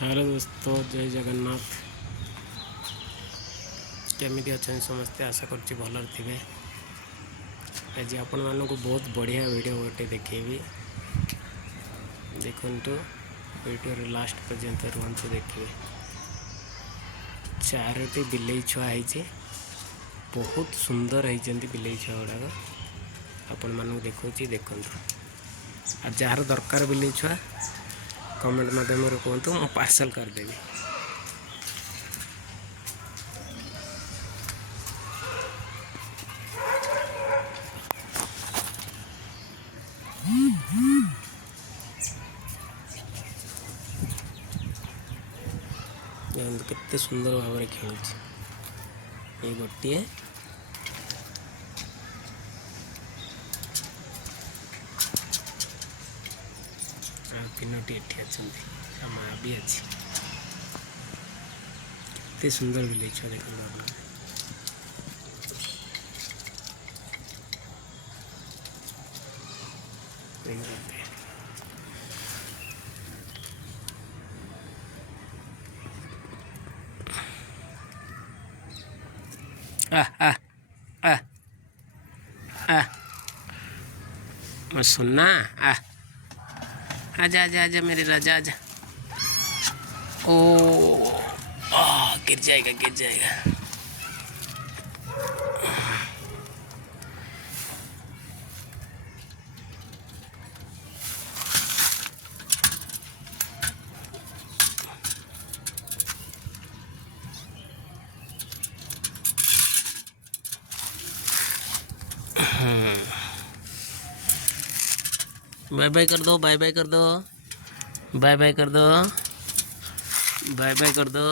Hello दोस्तों, जय जगन्नाथ। केमिति अच्छा समस्ते आशा करुच्ची भलर थे। आज आपण मानक बहुत बढ़िया वीडियो गोटे देखेबी। देखु वीडियो लास्ट पर्यंत रुहतु, देखिए। चारोटी बिलई छुआ है, बहुत सुंदर होती बिलई छुआ गुड़ाक आपण मानक देखा देखु। आ जार दरकार बिलई छुआ कमेंट माध्यम कहतु, मु पार्सल करदेवी। केते सुंदर भाव में खेलुँ ये गोटे तीनोटी एठी अच्छा माँ भी अच्छी। केते सुंदर भी लेछ देखो आप। मैं सुनना आजा आजा आजा मेरे राजा आजा। ओ गिर जाएगा गिर जाएगा। बाय बाय कर दो, बाय बाय कर दो, बाय बाय कर दो, बाय बाय कर दो।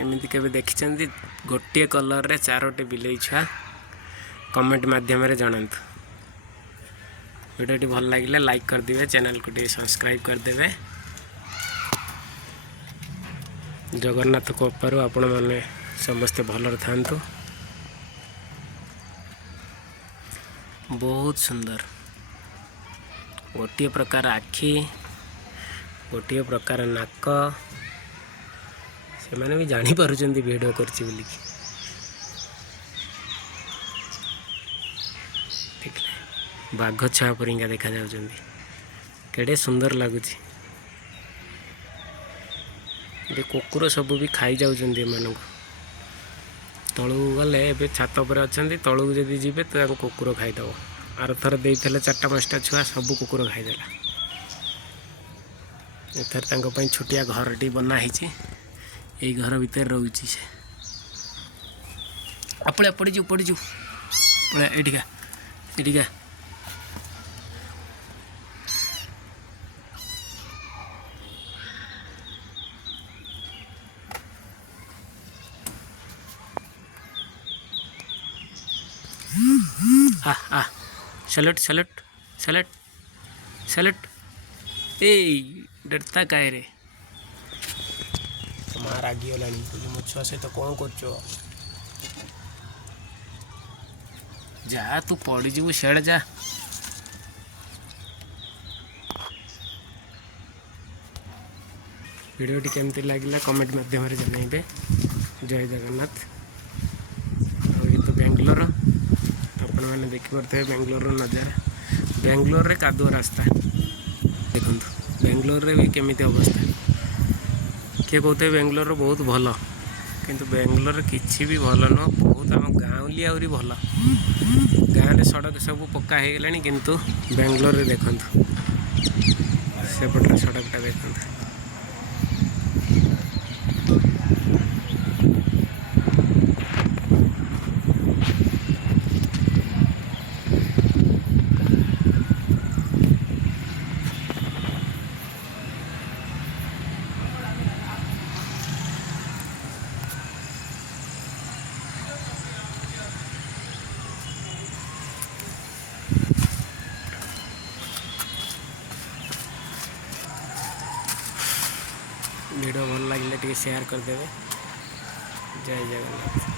एमती के देखी गोटे कलर रे चारोटे बिलई छुआ कमेंट माध्यम जनातु। वीडियो भल लगे लाइक करदे, चैनल को सब्सक्राइब करदे। जगन्नाथ कृपारू आपण मैंने समस्ते भलर थांतु। बहुत सुंदर गोटे प्रकार आखि, गोटे प्रकार नाक, से मैंने भी जानी पारुचंदी वीडियो करछि बोली। बाघ छुआ परिंगा देखा जाउचंदी, केडे सुंदर लगुच। ये कुकुर सब भी खाई जाउचंदी एमानक। तलू गले ए छात पर अच्छा, तलू जदि जी तो कुकुर खाईदेव। आर थर दे 4-5टा छुआ सब कुकुर खाईदेला। एथर छोटिया घरटी बनाई, यही घर भितर रोचे से। अपड़े पड़ीजु पड़ीजु पड़ा एटिका एटिका। सलट सलट सलट सलट। ए डरता काहे रे? मार आगे मो छुआ सहित कौन कर जा, तू पड़ी जीवु सेड़ जा। वीडियो केमती लगे कमेंट माध्यम जनइबे। जय जगन्नाथ। ये तो बेंगलोर आपण मैंने देखिपे, बेंगलोर नजारा। बेंगलोर रे कादुआ रास्ता देखु। बेंगलोर रे भी केमिति अवस्था। किए कहते बेंगलोर बहुत भल, किंतु बेंगलोर किसी भी भल न। बहुत आम गाँवली आहरी भल। गाँव में सड़क सब पक्का हो गला, किंतु बेंगलोर रे देखु सेपटर सड़कटा देखु। वीडियो भल लगे शेयर करदे। जय जगन्नाथ।